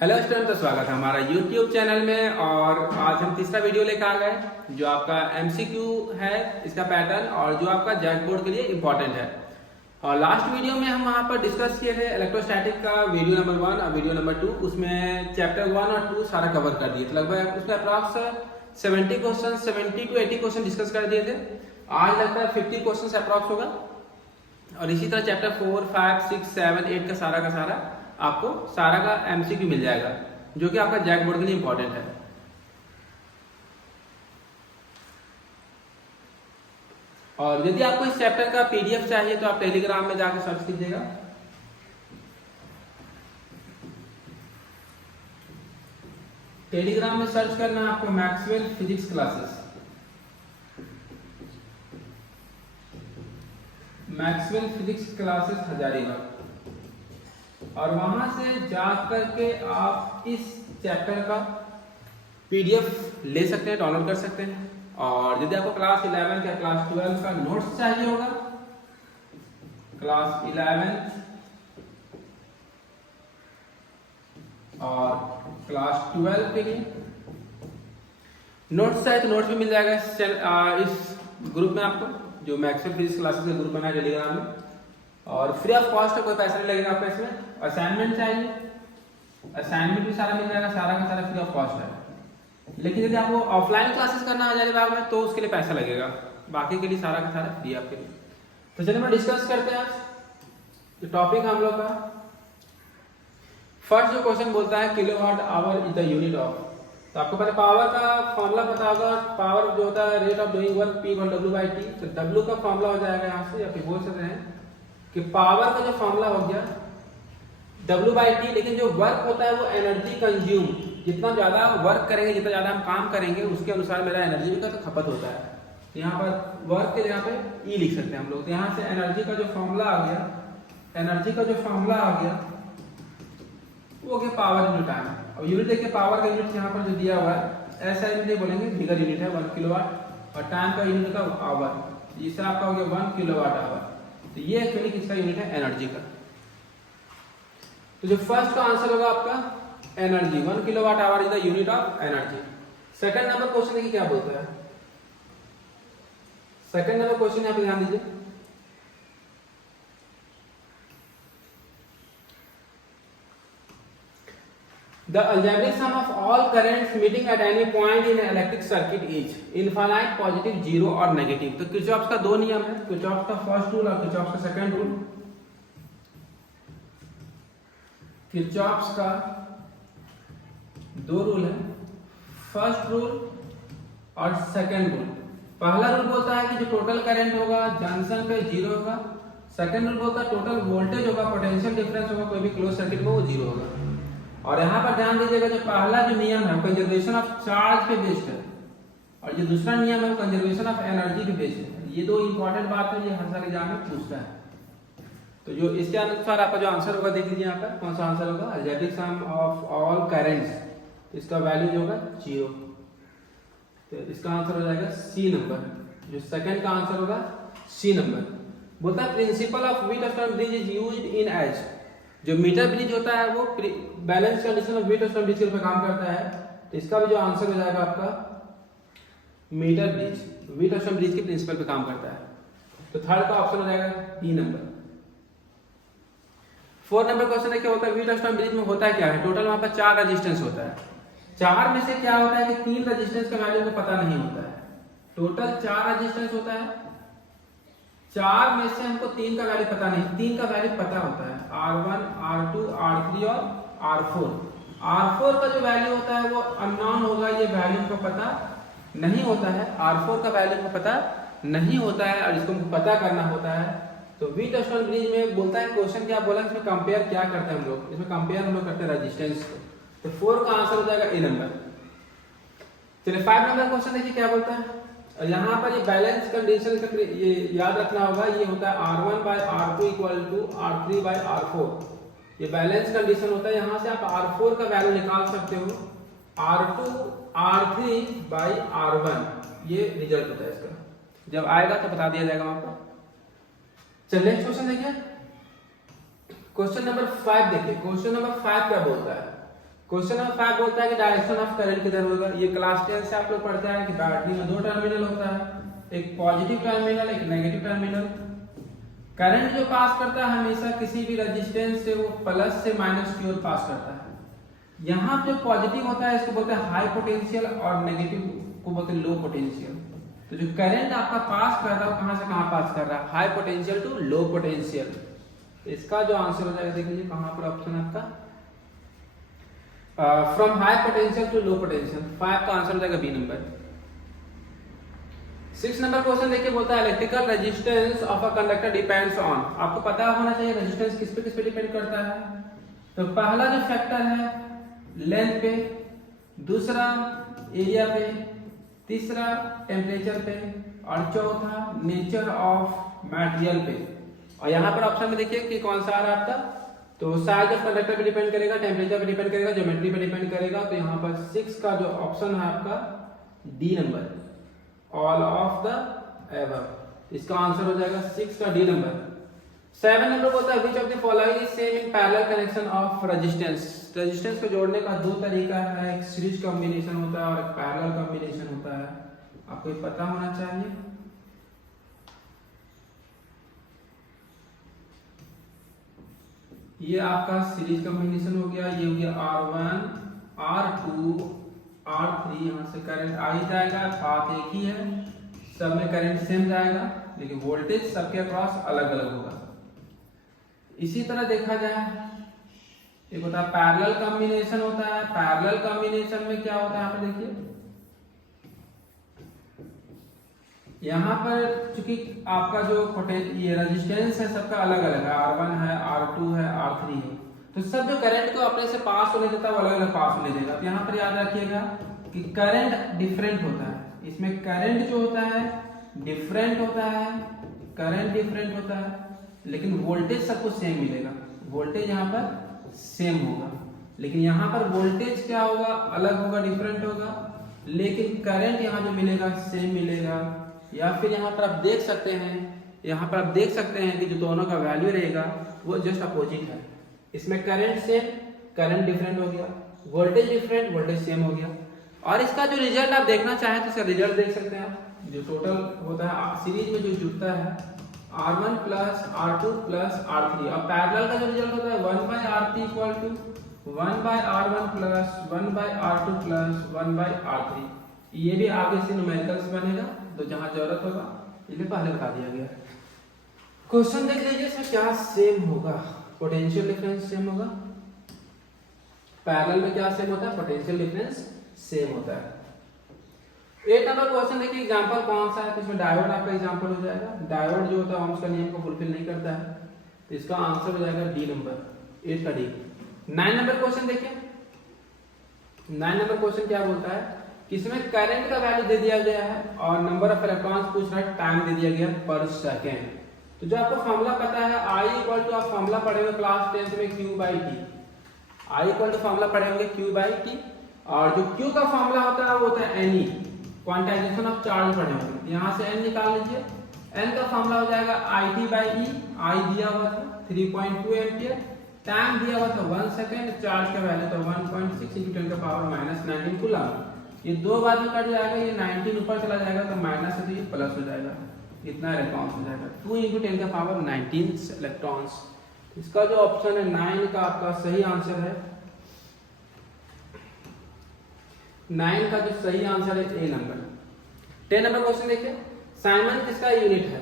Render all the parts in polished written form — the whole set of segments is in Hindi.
हेलो स्टूडेंट, तो स्वागत है हमारा यूट्यूब चैनल में। और आज हम तीसरा वीडियो लेकर आ गए जो आपका एमसीक्यू है, इसका पैटर्न और जो आपका जैक बोर्ड के लिए इम्पोर्टेंट है। और लास्ट वीडियो में हम वहाँ पर डिस्कस किए थे इलेक्ट्रोस्टैटिक का वीडियो नंबर 1 और वीडियो नंबर 2। उसमें चैप्टर 1 और 2 सारा कवर कर दिए थे। लगभग उसमें approx 70 question 70 to 80 question discuss कर दिए थे। आज लगता है 50 क्वेश्चन अप्रॉक्स होगा। और इसी तरह चैप्टर 4, 5, 6, 7, 8 का सारा आपको सारा का एमसीक्यू मिल जाएगा जो कि आपका जैक बोर्ड के लिए इंपॉर्टेंट है। और यदि आपको इस चैप्टर का पीडीएफ चाहिए तो आप टेलीग्राम में जाकर सर्च कीजिएगा। टेलीग्राम में सर्च करना है आपको Maxwell physics classes, Maxwell physics classes Hazaribagh. और वहां से जा करके आप इस चैप्टर का पीडीएफ ले सकते हैं, डाउनलोड कर सकते हैं। और यदि आपको क्लास 11 या क्लास 12 का नोट्स चाहिए होगा, क्लास 11 और क्लास 12 के लिए नोट्स चाहिए तो नोट्स भी मिल जाएगा इस ग्रुप में आपको, जो मैक्सवेल फिजिक्स क्लासेस का ग्रुप बना है टेलीग्राम में। और फ्री ऑफ कॉस्ट है, कोई पैसा नहीं लगेगा आपका इसमें। असाइनमेंट चाहिए, असाइनमेंट भी सारा मिल जाएगा, सारा का सारा फ्री ऑफ कॉस्ट है। लेकिन यदि आपको ऑफलाइन क्लासेस करना है हजारीबाग में तो उसके लिए पैसा लगेगा, बाकी के लिए सारा का सारा फ्री आपके लिए। तो चलिए हम डिस्कस करते हैं आज जो टॉपिक हम लोग का। फर्स्ट जो क्वेश्चन बोलता है kilowatt hour is the unit of. तो आपको पहले पावर का फॉर्मूला पता होगा। पावर जो होता है rate of doing work P = W/T। तो W का फॉर्मूला हो जाएगा यहाँ से, या फिर बोल सकते हैं कि पावर का जो फॉर्मूला हो गया W/T। लेकिन जो वर्क होता है वो एनर्जी कंज्यूम, जितना ज्यादा वर्क करेंगे, जितना ज्यादा हम काम करेंगे उसके अनुसार मेरा एनर्जी का तो खपत होता है। तो यहाँ पर वर्क के जगह पे E लिख सकते हैं हम लोग। तो यहाँ से एनर्जी का जो फॉर्मूला आ गया, एनर्जी का जो फॉर्मूला आ गया वो गया पावर इंटू टाइम। अब यूनिट देखिए, पावर का यूनिट यहाँ पर जो दिया हुआ है ऐसा यूनिट नहीं बोलेंगे, बिगर यूनिट है 1 किलोवाट। और टाइम का यूनिट का आवर, जिससे आपका हो गया 1 किलोवाट आवर। तो ये एक्चुअली किसका यूनिट है? एनर्जी का। तो जो फर्स्ट का आंसर होगा आपका energy, 1 kilowatt hour is the unit of energy. Second number question देखिए क्या बोलता है। सेकंड नंबर क्वेश्चन यहाँ पे ध्यान दीजिए। The algebraic sum of all currents meeting at any point in an electric circuit is infinite, positive, zero और negative। तो किरचॉफ का दो नियम है, किरचॉफ का फर्स्ट रूल और किरचॉफ का सेकंड रूल। किरचॉफ का दो रूल है, फर्स्ट रूल और सेकंड रूल। पहला रूल बोलता है कि जो टोटल करंट होगा जंक्शन पे जीरो होगा। सेकंड रूल बोलता है टोटल वोल्टेज होगा, पोटेंशियल डिफरेंस होगा कोई भी क्लोज सर्किट में, वो जीरो होगा। और यहाँ पर ध्यान दीजिएगा, जो पहला जो नियम है कंजर्वेशन ऑफ चार्ज पे बेस्ड है, और जो दूसरा नियम है कंजर्वेशन ऑफ एनर्जी पे बेस्ड है। ये दो इंपॉर्टेंट बात है, ये हर साल एग्जाम में पूछता है। तो जो इसके अनुसार आपका जो आंसर होगा देख लीजिए यहाँ पर कौन सा आंसर होगा, algebraic sum of all currents. इसका वैल्यू जो होगा 0। तो इसका आंसर हो जाएगा सी नंबर। जो सेकंड का आंसर होगा सी नंबर। बोलता है principle of Wheatstone bridge is used in as. जो मीटर ब्रिज होता है वो balance condition of Wheatstone bridge के ऊपर काम करता है। तो इसका भी जो आंसर हो जाएगा आपका मीटर ब्रिज, व्हीटस्टोन ब्रिज के प्रिंसिपल पे काम करता है। तो थर्ड का ऑप्शन हो जाएगा डी नंबर। 4 नंबर क्वेश्चन है क्या होता है व्हीटस्टोन ब्रिज में होता है क्या है। टोटल वहां पर 4 रेजिस्टेंस होता है। 4 में से क्या होता है कि 3 रेजिस्टेंस का वैल्यू को पता नहीं होता है। टोटल 4 रेजिस्टेंस होता है, 4 में से हमको 3 का वैल्यू पता नहीं, 3 का वैल्यू पता होता है R1, R2, R3 और R4। R4 का जो वैल्यू होता है वो अननोन होगा, ये वैल्यू हमको पता नहीं होता है। R4 का वैल्यू हमको पता नहीं होता है और इसको हमको पता करना होता है। तो व्हीटस्टोन ब्रिज में बोलता है क्वेश्चन क्या बोला, इसमें कंपेयर क्या करते हैं हम लोग, इसमें कंपेयर हम लोग करते हैं रेजिस्टेंस को। तो 4 का आंसर हो जाएगा ए नंबर। चलिए 5 नंबर क्वेश्चन देखिए क्या बोलता है। यहाँ पर ये बैलेंस कंडीशन ये याद रखना होगा, ये होता है R1/R2 = R3/R4। ये बैलेंस कंडीशन होता है। यहाँ से आप R4 का वैल्यू निकाल सकते हो, R2 R3/R1 ये रिजल्ट होता है इसका। जब आएगा तो बता दिया जाएगा वहां पर। चलिए नेक्स्ट क्वेश्चन देखिए, क्वेश्चन नंबर 5 देखिए। क्वेश्चन नंबर 5 क्या बोलता है। क्वेश्चन नंबर 5 बोलता है कि डायरेक्शन ऑफ करंट किधर होगा। ये क्लास 10 से आप लोग पढ़ते हैं कि बैटरी में दो टर्मिनल होता है, एक पॉजिटिव टर्मिनल एक नेगेटिव टर्मिनल। करंट जो पास करता है हमेशा किसी भी रेजिस्टेंस से वो प्लस से माइनस की ओर पास करता है। यहाँ जो पॉजिटिव होता है इसको बोलते हैं हाई पोटेंशियल और नेगेटिव को बोलते हैं लो पोटेंशियल। तो जो करंट आपका पास कर रहा है वो कहां से कहां पास कर रहा है, high potential to low potential. इसका जो आंसर हो जाएगा देख लीजिए कहां पर ऑप्शन है आपका, from high potential to low potential. 5 का आंसर हो जाएगा बी नंबर। 6 नंबर क्वेश्चन देखिए बोलता है electrical resistance of a conductor depends on. आपको पता होना चाहिए रेजिस्टेंस किस पे डिपेंड करता है। तो पहला जो फैक्टर है लेंथ पे, दूसरा एरिया पे, तीसरा टेम्परेचर पे और चौथा नेचर ऑफ मटेरियल पे। और यहाँ पर ऑप्शन में देखिए कि कौन सा आ रहा है आपका, तो साइज ऑफ कंडक्टर पे डिपेंड करेगा, टेम्परेचर पे डिपेंड करेगा, ज्योमेट्री पे डिपेंड करेगा। तो यहाँ पर 6 का जो ऑप्शन है आपका D number, all of the above. इसका आंसर हो जाएगा 6 का डी नंबर। 7 नंबर बोलता है which of the following is same in parallel connection of resistance. Resistance को जोड़ने का दो तरीका है, एक सीरीज कॉम्बिनेशन होता है और एक पैरेलल कॉम्बिनेशन होता है। आपको ये पता होना चाहिए। ये आपका सीरीज कॉम्बिनेशन हो गया, ये हो गया R1 R2 R3। यहाँ से करंट आ ही जाएगा, पाथ एक ही है, सब में करंट सेम जाएगा लेकिन वोल्टेज सबके अक्रॉस अलग अलग होगा। इसी तरह देखा जाए एक होता है पैरेलल कॉम्बिनेशन होता है। पैरेलल कॉम्बिनेशन में क्या होता है यहाँ पर देखिए, यहाँ पर चूंकि आपका जो ये रेजिस्टेंस है सबका अलग अलग है, R1 है R2 है R3 है, तो सब जो करंट को अपने से पास होने देता है वो अलग अलग पास होने देगा। तो यहाँ पर याद रखिएगा कि करंट डिफरेंट होता है, इसमें करंट जो होता है डिफरेंट होता है, करंट डिफरेंट होता है लेकिन वोल्टेज सबको सेम मिलेगा। वोल्टेज यहाँ पर सेम होगा लेकिन यहाँ पर वोल्टेज क्या होगा, अलग होगा, डिफरेंट होगा, लेकिन करंट यहाँ जो मिलेगा सेम मिलेगा। या फिर यहाँ पर आप देख सकते हैं, यहाँ पर आप देख सकते हैं कि जो दोनों का वैल्यू रहेगा वो जस्ट अपोजिट है। इसमें करंट सेम करंट डिफरेंट हो गया, वोल्टेज डिफरेंट वोल्टेज सेम हो गया। और इसका जो रिजल्ट आप देखना चाहें तो इसका रिजल्ट देख सकते हैं आप, जो टोटल होता है सीरीज में जो जुड़ता है R1 plus R2 plus R3। अब पैरेलल का जो रिजल्ट होता है 1/R3 equal to 1/R1 plus 1/R2 plus 1/R3। ये भी आगे से न्यूमेरिकल्स बनेगा तो जहां जरूरत होगा ये भी पहले बता दिया गया है। क्वेश्चन देख लीजिए इसमें क्या सेम होगा, पोटेंशियल डिफरेंस सेम होगा। पैरेलल में क्या सेम होता है, पोटेंशियल डिफरेंस सेम होता है। 8 नंबर क्वेश्चन देखिए एग्जांपल कौन सा है, तो इसमें डायोड आपका एग्जांपल हो जाएगा। डायोड जो होता है ओम्स का नियम को फुलफिल नहीं करता है, तो इसका आंसर हो जाएगा डी नंबर, 8 का डी। 9 नंबर क्वेश्चन देखिए, 9 नंबर क्वेश्चन क्या बोलता है कि इसमें करंट का वैल्यू दे दिया गया है और नंबर ऑफ इलेक्ट्रॉन्स पूछ रहा है, टाइम दे दिया गया पर सेकंड। तो जो आपको फॉर्मूला पता है I इक्वल टू, आप फॉर्मूला पढ़े हुए क्लास 10 में Q/T। I equal to formula पढ़े होंगे Q/T, और जो Q का फॉर्मूला होता है वो होता है Ne, क्वांटाइजेशन ऑफ चार्ज पढ़े होंगे। यहाँ से n निकाल लीजिए, n का फॉर्मूला हो जाएगा IT/E। I दिया हुआ था 3.2 एम्पियर, टाइम दिया हुआ था 1 सेकंड, चार्ज का वैल्यू था 1.6 × 10⁻⁻19 कूलम। ये दो बार में कट जाएगा, ये 19 ऊपर चला जाएगा तो माइनस है तो ये प्लस हो जाएगा, इतना इलेक्ट्रॉन्स हो जाएगा 2 × 10⁻19 इलेक्ट्रॉन्स। इसका जो ऑप्शन है 9 का आपका सही आंसर है। 9 का जो सही आंसर है ए नंबर। 10 नंबर क्वेश्चन देखिए, साइमन किसका यूनिट है,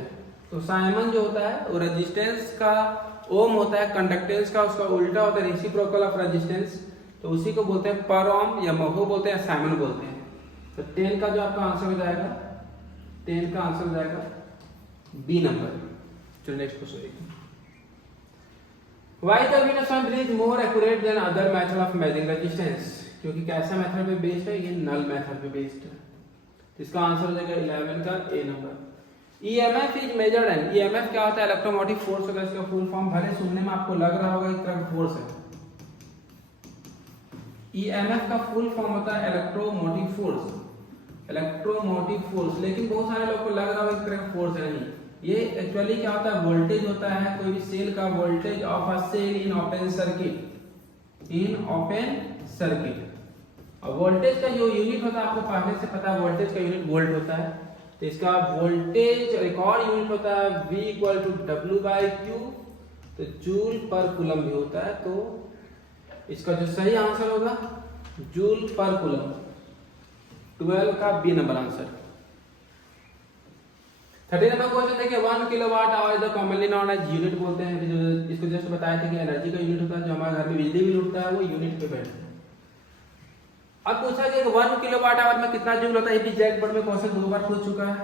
तो साइमन जो होता है वो रेजिस्टेंस का ओम होता है, कंडक्टेंस का उसका उल्टा होता है रेसिप्रोकल ऑफ रेजिस्टेंस, तो उसी को बोलते हैं पर ओम या महो बोलते हैं, साइमन बोलते हैं। तो 10 का जो आपका आंसर हो जाएगा, 10 का आंसर हो जाएगा बी नंबर। चलो नेक्स्ट क्वेश्चन देखिए, why the Vinson bridge more accurate then other method of measuring resistance, क्योंकि कैसा मेथड पे बेस्ड है, ये नल मेथड पे बेस्ड है। तो इसका आंसर हो जाएगा 11 का A number. EMF is measured and, EMF क्या होता है, इलेक्ट्रोमोटिव फोर्स होता है, इसका फुल फॉर्म भले सुनने में आपको लग रहा होगा एक तरह का फोर्स है। EMF का फुल फॉर्म होता है इलेक्ट्रोमोटिव फोर्स, इलेक्ट्रोमोटिव फोर्स, लेकिन बहुत सारे लोगों को लग रहा होगा एक तरह का फोर्स है, नहीं, ये एक्चुअली क्या होता है, वोल्टेज होता है, कोई भी सेल का voltage of a cell in open circuit. In open circuit. और वोल्टेज का जो यूनिट होता है आपको पहले से पता है, वोल्टेज का यूनिट वोल्ट होता है। तो इसका वोल्टेज एक और यूनिट होता है V इक्वल टू W/Q, तो जूल पर कूलम भी होता है। तो इसका जो सही आंसर होगा जूल पर कूलम, 12 का B number answer. 30 number question देखिए, 1 kilowatt hour is commonly known as unit बोलते हैं। जो इसको जस्ट बताया था कि एनर्जी का यूनिट होता है, जो हमारे घर में बिजली बिल उठता है वो यूनिट पे बैठता है। अब पूछा कि 1 किलोवाट आवर में कितना जूल होता है, ये भी जैक बोर्ड में क्वेश्चन 2 बार पूछ चुका है।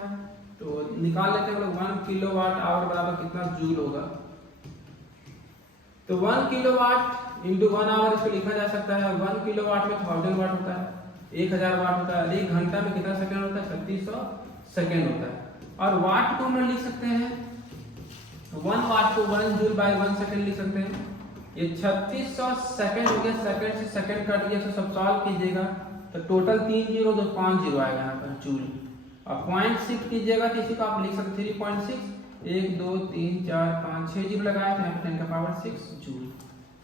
तो निकाल लेते हैं हम लोग 1 किलोवाट आवर बराबर कितना जूल होगा। तो 1 किलोवाट इंटू 1 आवर इसको लिखा जा सकता है। 1 किलोवाट में 1000 वाट होता है, 1000 वाट होता है। 1 घंटा में कितना सेकंड होता है, 3600 सेकंड होता है। और वाट को हम लिख सकते हैं, 1 वाट को 1 जूल बाय 1 सेकंड लिख सकते हैं। ये 3600 सेकंड हो गया, सेकंड से सेकंड कट गया, तो सब सॉल्व कीजिएगा तो टोटल 3 जीरो तो 5 जीरो आएगा यहाँ पर जूल। और पॉइंट शिफ्ट कीजिएगा तो इसी को आप लिख सकते 3.6, 1 2 3 4 5 6 जीरो लगाया तो यहाँ पर 10 का पावर 6 जूल।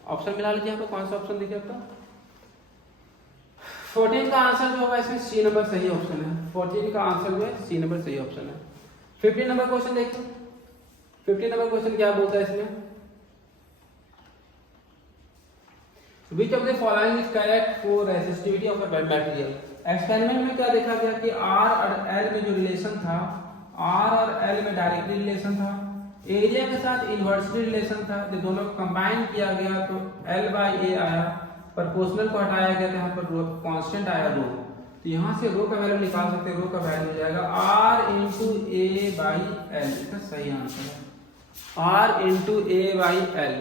ऑप्शन मिला लीजिए, यहाँ पर कौन सा ऑप्शन देखिए आपका 14 का आंसर जो होगा इसमें सी नंबर सही ऑप्शन है। 14 का आंसर जो है सी नंबर सही ऑप्शन है। 15 नंबर क्वेश्चन देखिए, 15 नंबर क्वेश्चन क्या बोलता है इसमें, Which of the following is correct for resistivity of a material? Experiment में क्या देखा गया कि R और L में जो रिलेशन था, R और L में डायरेक्टली रिलेशन था, एरिया के साथ इनवर्सली रिलेशन था। जब दोनों को कंबाइन किया गया तो L/A आया, प्रोपोर्शनल को हटाया गया तो यहाँ पर कांस्टेंट आया रो। तो यहाँ से रो का वैल्यू निकाल सकते हैं, रो का वैल्यू हो जाएगा R इंटू A/L। इसका सही आंसर है R इंटू A/L।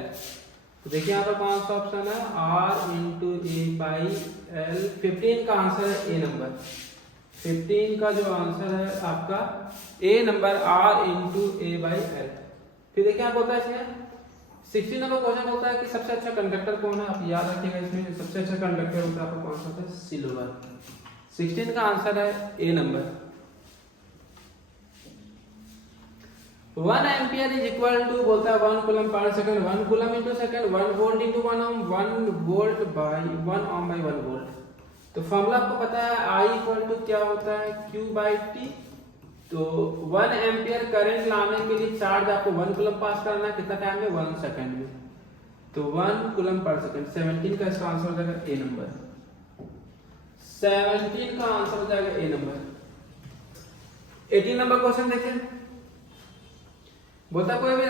तो देखिए यहाँ पर कौन सा ऑप्शन है, R इंटू A/L। 15 का आंसर है ए नंबर। 15 का जो आंसर है आपका ए नंबर, R इंटू A/L। फिर देखिए यहाँ बोलता है इसमें 16 नंबर क्वेश्चन होता है कि सबसे अच्छा कंडक्टर कौन है। आप याद रखिएगा इसमें सबसे अच्छा कंडक्टर होता है आपको कौन सा होता है, सिल्वर। 16 का आंसर है A number. 1 ampere is equal to बोलता है 1 coulomb per second, 1 coulomb into second, 1 volt into 1 ohm, 1 volt by 1 ohm by 1 volt. तो फॉर्मूला आपको पता है I इक्वल टू क्या होता है, Q/T। तो 1 एम्पियर करंट लाने के लिए चार्ज आपको 1 कूलम पास करना है, कितना टाइम में, 1 सेकंड में। तो 1 कूलम पर सेकंड। 17 का इसका आंसर हो जाएगा ए नंबर। 17 का आंसर हो जाएगा ए नंबर। 18 नंबर क्वेश्चन देखिए, बोलता कोई भी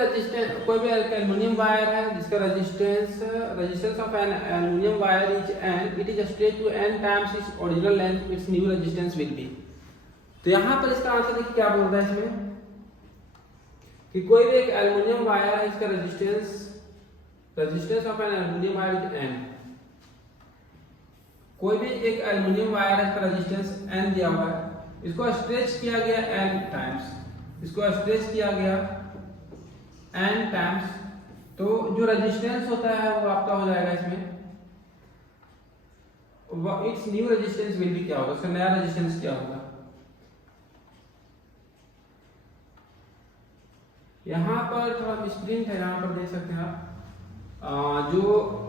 एल्युमिनियम वायर है जिसका resistance of an aluminium wire is n, it is straight to n times its original length, its new resistance will be. तो यहाँ पर इसका आंसर देखिए क्या बोल रहा है इसमें कि कोई भी एक एल्युमिनियम वायर है, इसका resistance of an aluminium wire is n। कोई भी एक एल्युमिनियम वायर है, इसका रेजिस्टेंस n दिया हुआ है, इसको स्ट्रेच किया गया n टाइम्स, इसको स्ट्रेच किया गया n टाइम्स। तो जो रेजिस्टेंस होता है वो आपका हो जाएगा इसमें, it's new resistance will B क्या होगा, उसका नया रेजिस्टेंस क्या होगा। यहाँ पर थोड़ा मिसप्रिंट है, यहाँ पर देख सकते हैं आप, जो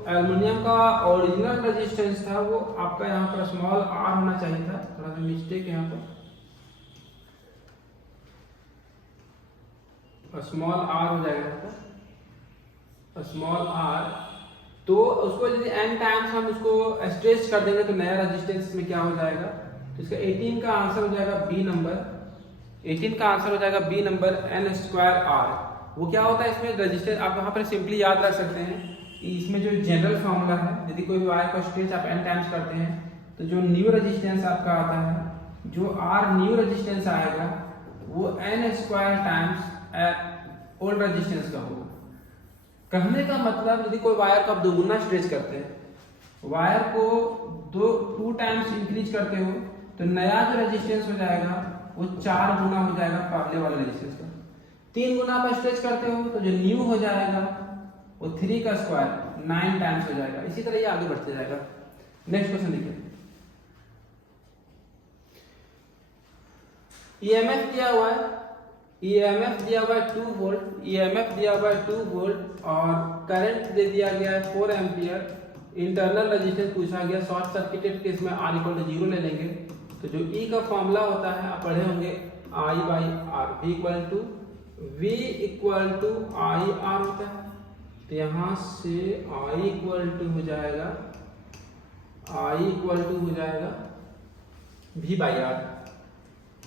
एल्युमिनियम का ओरिजिनल रेजिस्टेंस था वो आपका यहाँ पर स्मॉल r होना चाहिए था, थोड़ा सा मिस्टेक है यहाँ पर, स्मॉल r हो जाएगा यहाँ पर, स्मॉल r। तो उसको यदि n टाइम्स हम उसको स्ट्रेच कर देंगे तो नया रेजिस्टेंस में क्या हो जाएगा। तो इसका 18 का आंसर हो जाएगा बी नंबर। 18 का आंसर हो जाएगा बी नंबर, n²r। वो क्या होता है इसमें रेजिस्टेंस, आप वहां पर सिंपली याद रख सकते हैं कि इसमें जो जनरल फॉर्मूला है, यदि कोई भी वायर को स्ट्रेच आप n टाइम्स करते हैं तो जो न्यू रेजिस्टेंस आपका आता है, जो r न्यू रेजिस्टेंस आएगा वो n² टाइम्स ओल्ड रेजिस्टेंस का होगा। कहने का मतलब यदि कोई वायर को आप दोगुना स्ट्रेच करते हैं, वायर को 2 टाइम्स इंक्रीज करते हो तो नया जो रेजिस्टेंस हो जाएगा वो 4 गुना हो जाएगा पहले वाले रेजिस्टेंस का। 3 गुना आप स्ट्रेच करते हो तो जो न्यू हो जाएगा वो 3 का स्क्वायर 9 टाइम्स हो जाएगा। इसी तरह ये आगे बढ़ते जाएगा। नेक्स्ट क्वेश्चन देखिए, ईएमएफ दिया हुआ है, EMF दिया हुआ है 2 वोल्ट, EMF दिया हुआ है 2 वोल्ट और करंट दे दिया गया है 4 एम्पियर। इंटरनल रेजिस्टेंस पूछा गया, शॉर्ट सर्किटेड केस में R इक्वल टू 0 ले लेंगे। तो जो E का फॉर्मूला होता है आप पढ़े होंगे I by R, V equal to I R होता है। तो यहाँ से I इक्वल टू हो जाएगा V बाई आर।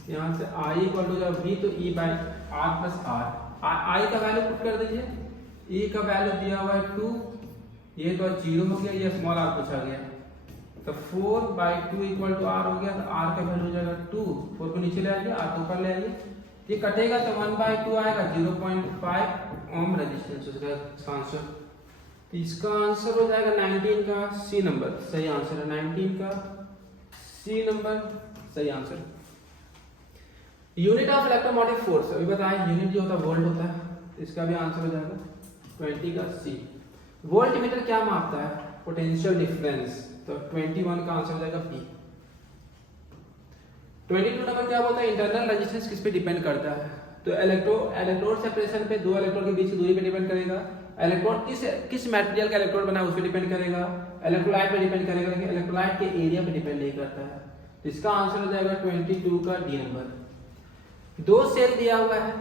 यहाँ से I इक्वल टू जब V तो E by R plus R. I का वैल्यू पुट कर दीजिए, E का वैल्यू दिया हुआ है 2, ये तो 0 हो गया, ये स्मॉल r पूछा गया। तो 4/2 इक्वल टू r हो गया। तो r का वैल्यू हो जाएगा 2, 4 को नीचे ले आइए, r को ऊपर ले आइए, ये कटेगा तो 1/2 आएगा, 0.5 ओम रेजिस्टेंस हो जाएगा इसका आंसर। तो इसका आंसर हो जाएगा 19 का सी नंबर सही आंसर है। 19 का सी नंबर सही answer. Unit of electromotive force अभी बताया, यूनिट जो होता है वोल्ट होता है, इसका भी आंसर हो जाएगा 20 का सी। वोल्ट मीटर क्या मापता है? Potential difference. तो 21 का आंसर हो जाएगा बी। 22 नंबर क्या बोलता है? इंटरनल रेजिस्टेंस किस पे डिपेंड करता है? तो इलेक्ट्रोड सेपरेशन पे, दो इलेक्ट्रोड के बीच की दूरी पे डिपेंड करेगा। इलेक्ट्रोड किस मटेरियल का इलेक्ट्रोड बना है उस पे डिपेंड करेगा। इलेक्ट्रोलाइट पे डिपेंड करेगा, लेकिन इलेक्ट्रोलाइट के एरिया पे डिपेंड नहीं करता है। तो इसका आंसर हो जाएगा 22 का डी नंबर। दो सेल दिया हुआ है,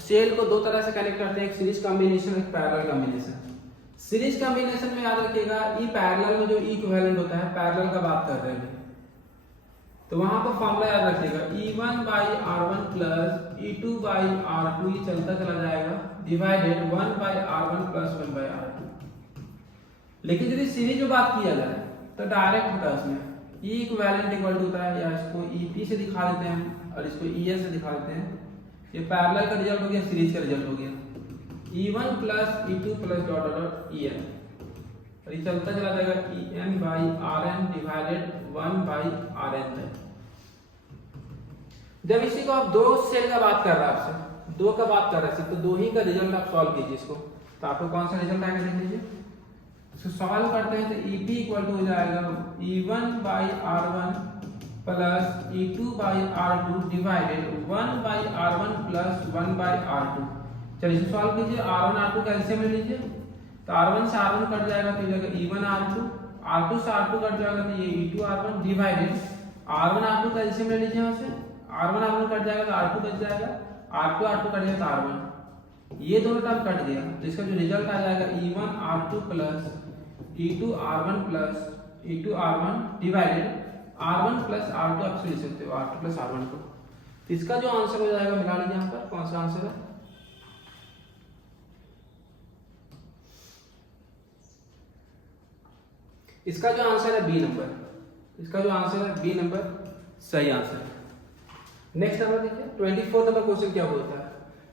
सेल को दो तरह से कनेक्ट करते हैं, एक सीरीज कॉम्बिनेशन, एक पैरेलल कॉम्बिनेशन। सीरीज कॉम्बिनेशन में याद रखिएगा ई पैरेलल में जो इक्विवेलेंट होता है, पैरेलल का बात कर रहे हैं, तो वहां पर फॉर्मूला याद रखिएगा E1/R1 प्लस E2/R2, ये चलता चला जाएगा, डिवाइडेड 1/R1 प्लस 1/R2। लेकिन यदि सीरीज में बात किया जाए तो डायरेक्ट होता है उसमें E इक्विवेलेंट इक्वल टू होता है, या इसको EP से दिखा देते हैं और इसको ES से दिखा देते हैं। ये पैरेलल का रिजल्ट हो गया, सीरीज का रिजल्ट हो गया, E1 plus E2 plus dot dot EN, और ये चलता चला जाएगा EN/RN डिवाइडेड 1/RN तक। जब इसी को आप दो सेल का बात कर रहा है, आपसे दो का बात कर रहे हैं, तो दो ही का रिजल्ट आप सॉल्व कीजिए इसको, तो आपको कौन सा रिजल्ट आएगा देख लीजिए। इसको सॉल्व करते हैं तो EP इक्वल टू हो जाएगा E1/R1 plus E2/R2 divided 1/R1 plus 1/R2। चलिए इसे सॉल्व कीजिए, R1 R2 का एलसीएम ले लीजिए, तो R1 से R1 कट जाएगा तो ये जाएगा E1 R2, R2 से R2 कट जाएगा तो ये E2 R1 divided R1 R2 का एलसीएम ले लीजिए, यहाँ से R1 R1 कट जाएगा तो R2 बच जाएगा, R2 R2 कट जाएगा तो R1, ये दोनों टर्म कट गया, तो इसका जो रिजल्ट आ जाएगा E1 R2 plus E2 R1 plus E2 R1 divided R1 plus R2, आप लिख सकते हो R2 प्लस R1 को। तो इसका जो आंसर हो जाएगा, मिला लीजिए यहाँ पर कौन सा आंसर है, इसका जो आंसर है बी नंबर, इसका जो आंसर है बी नंबर सही आंसर है। नेक्स्ट नंबर देखिए 24 नंबर क्वेश्चन क्या बोलता है?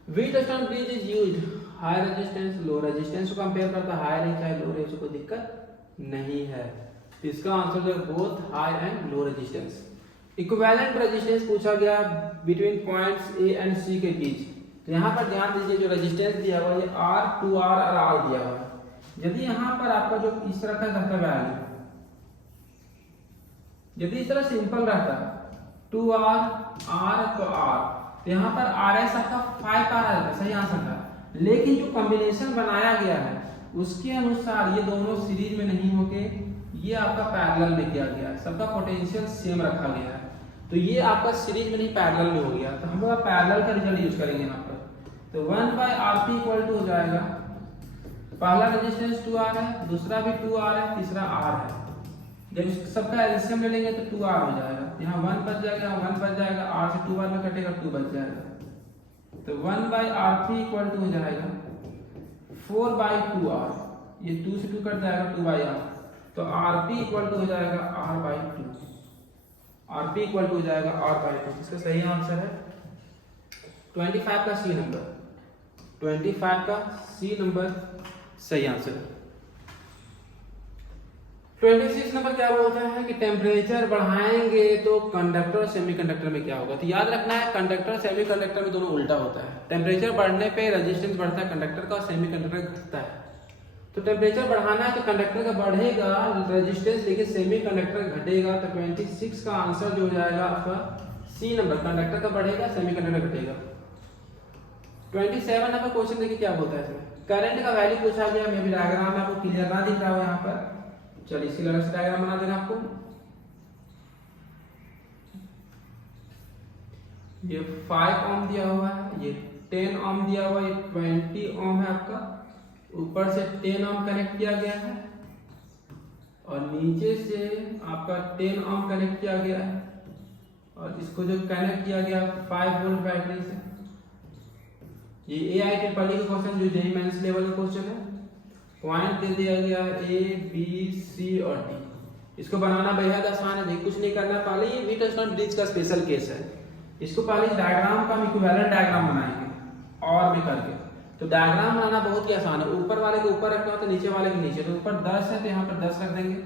Wheatstone bridge is used high resistance low resistance को कंपेयर करता है, हाई नहीं चाहे लो रहे, उसको कोई दिक्कत नहीं है। तो इसका आंसर जो both high and low resistance. Equivalent resistance पूछा गया बिटवीन पॉइंट्स ए एंड सी के बीच। तो यहाँ पर ध्यान दीजिए, जो रेजिस्टेंस दिया हुआ है ये R 2R और R दिया हुआ है। यदि यहाँ पर आपका जो इस तरह का रहता वैल्यू, यदि इस तरह सिंपल रहता 2R R तो R, तो यहाँ पर RS आपका 5R आ जाता, सही आंसर था। लेकिन जो कॉम्बिनेशन बनाया गया है उसके अनुसार ये दोनों सीरीज में नहीं होके ये आपका पैरेलल में किया गया है, सबका पोटेंशियल सेम रखा गया है, तो ये आपका सीरीज में नहीं पैरेलल में हो गया। तो हम लोग पैरेलल का रिजल्ट यूज करेंगे यहाँ पर। तो 1/RP इक्वल टू हो जाएगा, पहला रेजिस्टेंस 2R है, दूसरा भी 2R है, तीसरा R है। जब सबका एलसीएम ले लेंगे तो 2R हो जाएगा, यहाँ 1 बच जाएगा, 1 बच जाएगा, R से 2 बार में कटेगा, 2 बच जाएगा। तो 1/RP इक्वल टू हो जाएगा 4/2R, ये 2 से 2 कट जाएगा, 2/R, तो RP इक्वल टू हो जाएगा R/2, RP इक्वल टू हो जाएगा R/2। इसका सही आंसर है 25 का सी नंबर, 25 का सी नंबर सही आंसर है। 26 नंबर क्या बोलता है कि टेम्परेचर बढ़ाएंगे तो कंडक्टर और सेमीकंडक्टर में क्या होगा? तो याद रखना है, कंडक्टर और सेमीकंडक्टर में दोनों उल्टा होता है। टेम्परेचर बढ़ने पे रेजिस्टेंस बढ़ता है कंडक्टर का, और सेमीकंडक्टर घटता है। तो टेम्परेचर बढ़ाना है तो कंडक्टर का बढ़ेगा रेजिस्टेंस, लेकिन सेमीकंडक्टर घटेगा। तो 26 का आंसर जो हो जाएगा आपका सी नंबर, कंडक्टर का बढ़ेगा, सेमीकंडक्टर घटेगा। 27 नंबर क्वेश्चन देखिए क्या बोलता है इसमें। करंट का वैल्यू पूछा गया, मैं भी डायग्राम में आपको क्लियर ना दिख रहा हो यहाँ पर। चलिए इसकी अलग से डायग्राम बना देना आपको। ये 5 ओम दिया हुआ है, ये 10 ओम दिया हुआ है, ये 20 ओम है आपका, ऊपर से 10 ओम कनेक्ट किया गया है और नीचे से आपका 10 ओम कनेक्ट किया गया है और इसको जो कनेक्ट किया गया 5 वोल्ट बैटरी से। ये AIT पढ़ी का क्वेश्चन जो जेईई मेंस लेवल का क्वेश्चन है, पॉइंट दे दिया गया A B C और D। इसको बनाना बेहद आसान है, देखिए कुछ नहीं करना। पहले ये व्हीटस्टोन ब्रिज का स्पेशल केस है, इसको पहले डायग्राम का हम इक्विवेलेंट डायग्राम बनाएंगे और भी करके। तो डायग्राम बनाना बहुत ही आसान है, ऊपर वाले के ऊपर रखना होता है, नीचे वाले के नीचे। तो ऊपर 10 है तो यहाँ पर 10 रख देंगे,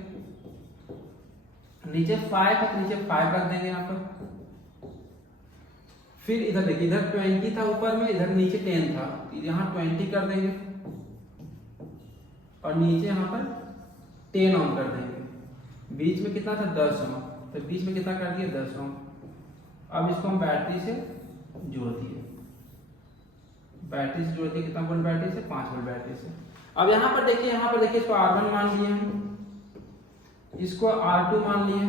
नीचे 5 है तो नीचे 5 रख देंगे यहाँ पर। फिर इधर देखिए, इधर 20 था ऊपर में, इधर नीचे 10 था, यहाँ 20 कर देंगे और नीचे यहाँ पर 10 ओम कर देंगे। बीच में कितना था 10 ओम, तो बीच में कितना कर दिया 10 ओम। अब इसको हम बैटरी से जोड़ दिए, बैटरी से जोड़ दिए, कितना वोल्ट बैटरी से 5 वोल्ट बैटरी से। अब यहाँ पर देखिए, यहाँ पर देखिए इसको R1 मान लिए हम, इसको R2 मान लिए,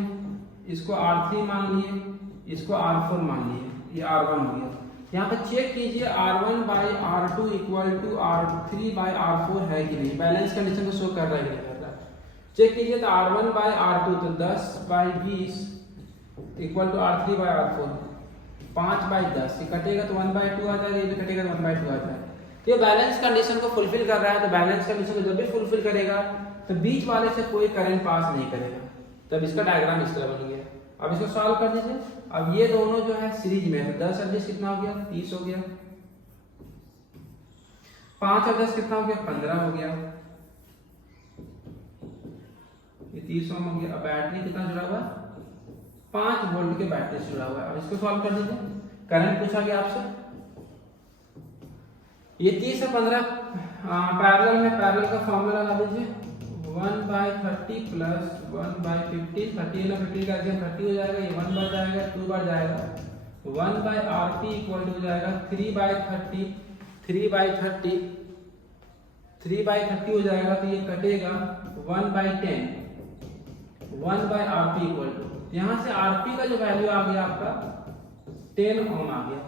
इसको R3 मान लिए, इसको R4 मान लिए, ये R1 हो गया। यहाँ पर चेक कीजिए R1 by R2 equal to R3 by R4 है कि नहीं, बैलेंस कंडीशन को शो कर रहा है कि नहीं कर रहा है। चेक कीजिए तो R1 बाई R2 तो 10 by 20 equal to R3 by R4, 5 by 10, ये कटेगा तो 1 बाई 2 आ जाएगा, ये भी कटेगा तो 1 बाई 2 आ जाएगा। ये बैलेंस कंडीशन को फुलफिल कर रहा है, तो बैलेंस कंडीशन को जब भी फुलफिल करेगा तो बीच वाले से कोई करंट पास नहीं करेगा। तब इसका डायग्राम इस तरह बन गया। अब इसको सॉल्व कर दीजिए। अब ये दोनों जो है सीरीज में है, तो 10 और 10 कितना हो गया 30 हो गया, 5 और 10 कितना हो गया 15 हो गया, ये 30 ओम हो गया। अब बैटरी कितना जुड़ा हुआ 5 वोल्ट के बैटरी से जुड़ा हुआ है। अब इसको सॉल्व कर दीजिए, करंट पूछा गया आपसे। ये 30 और 15 पैरेलल में, पैरेलल का फॉर्मूला लगा दीजिए 1/30 प्लस 1/15, 30 ना 50 का 30 हो जाएगा, ये 1 बढ़ जाएगा 2 बढ़ जाएगा, 1/RP इक्वल टू हो जाएगा 3/30, 3/30, 3/30 हो जाएगा, तो ये कटेगा 1/10, 1/RP इक्वल टू, यहाँ से RP का जो वैल्यू आ गया आपका 10 ओम आ गया,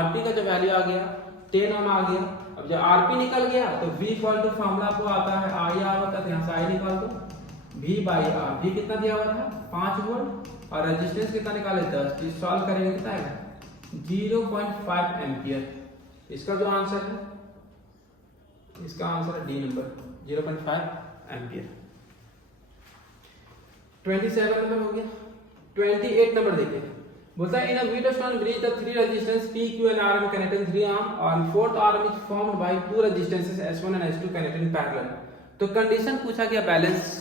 RP का जो वैल्यू आ गया 10 ओम आ गया। अब जब RP निकल गया तो V इक्वल टू फॉर्मूला आपको आता है I आ होता है, तो यहाँ से I निकाल दो, V बाई R। V कितना दिया हुआ था 5 वोल्ट और रेजिस्टेंस कितना निकाले 10, इस सॉल्व करेंगे कितना आएगा 0.5 एम्पियर। इसका जो आंसर है, इसका आंसर है डी नंबर 0.5 एम्पियर। 27 नंबर हो गया। 28 नंबर देखिए, बोलता है in a Wheatstone bridge the three resistance P, Q and R are connected in 3 arm और fourth arm is formed by two resistances S1 and S2 connected in parallel। तो कंडीशन पूछा गया balance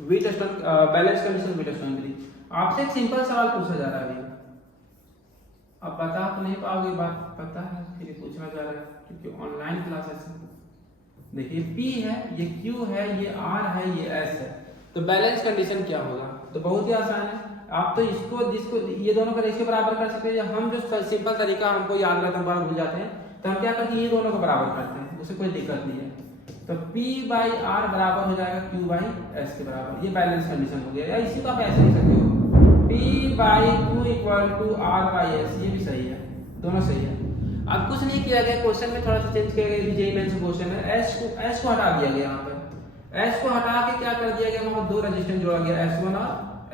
Wheatstone, balance condition Wheatstone bridge. आपसे एक सिंपल सवाल पूछा जा रहा है, अब बता तो नहीं पाओगे, बात पता है फिर पूछना जा रहा है क्योंकि ऑनलाइन क्लासेस है। देखिए P है, ये Q है, ये R है, ये S है, तो बैलेंस कंडीशन क्या होगा। तो बहुत ही आसान है, आप तो इसको जिसको ये दोनों का रेशियो बराबर कर सकते हैं। हम जो सिंपल तरीका हमको याद रहता है, बार भूल जाते हैं, तो हम क्या करते हैं ये दोनों को बराबर करते हैं, उससे कोई दिक्कत नहीं है। तो P बाई R बराबर हो जाएगा Q बाई S के बराबर, ये बैलेंस कंडीशन हो गया। या इसी को आप ऐसे लिख सकते हो P by Q equal to R by S, ये भी सही है, दोनों सही है। अब कुछ नहीं किया गया, क्वेश्चन में थोड़ा सा चेंज किया गया, जेईई मेंस क्वेश्चन है, S को हटा दिया गया। यहाँ पर S को हटा के क्या कर दिया गया, वहां दो रेजिस्टेंस जोड़ा गया S1 और